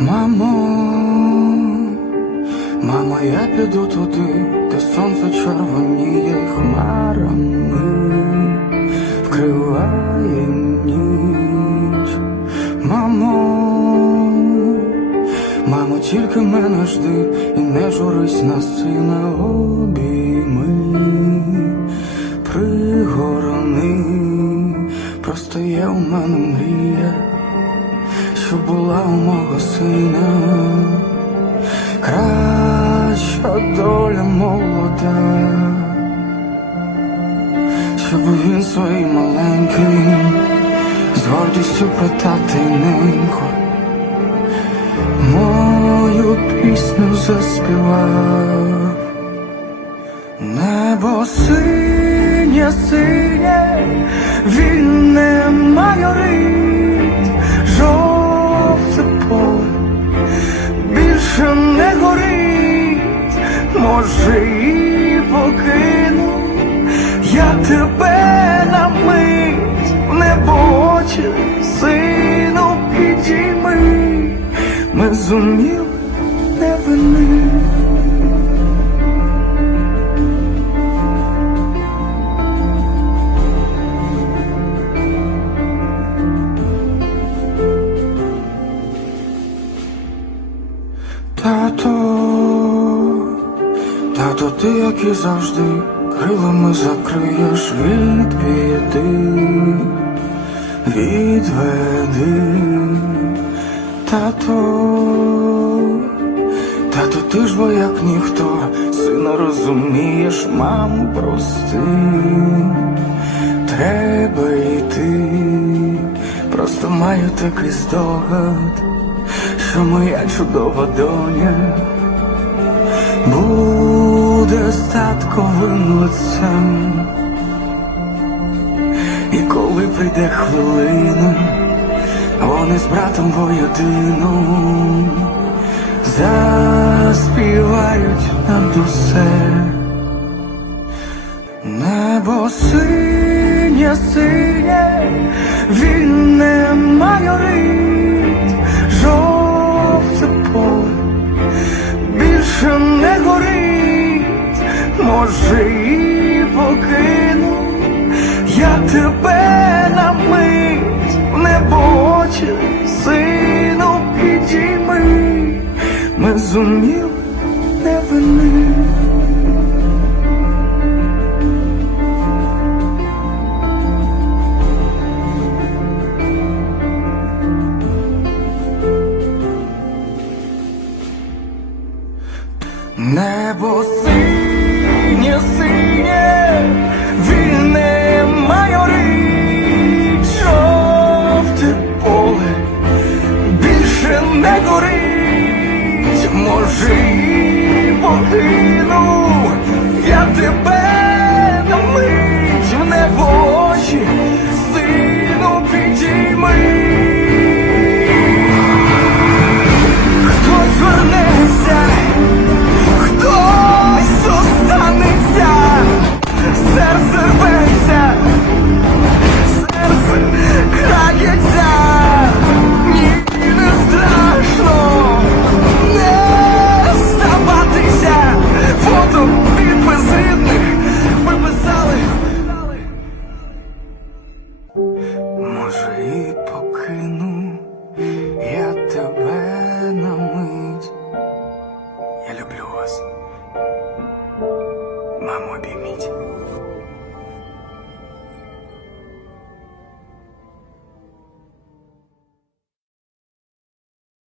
Мамо, мамо, я піду туди, де сонце червоніє хмарами, вкриває ніч. Мамо, мамо, тільки мене жди і не журись на сина обійми, Пригорони просто є у мене що була у мого сина. Краща доля молода, щоб він своїм маленьким з гордістю питати ненько мою пісню заспівав. Небо синє, синє, може і покину я тебе на мить в небо сину підійми, ми зуміли не вини. Тато, ти, як і завжди, крилами закриєш від біди, відведи, тато, тато, ти ж бо як ніхто, сина розумієш, маму прости, треба йти, просто маю такий здогад що моя чудова доня буде статковим лицем. І коли прийде хвилина, вони з братом воєдино заспівають над усе. Небо синє, синє, може і покину. Я тебе на мить в небо очі, сину підійми, ми зуміли не вини. Небо синє, синє, вільне майорить, жовте поле більше не горить, може і покину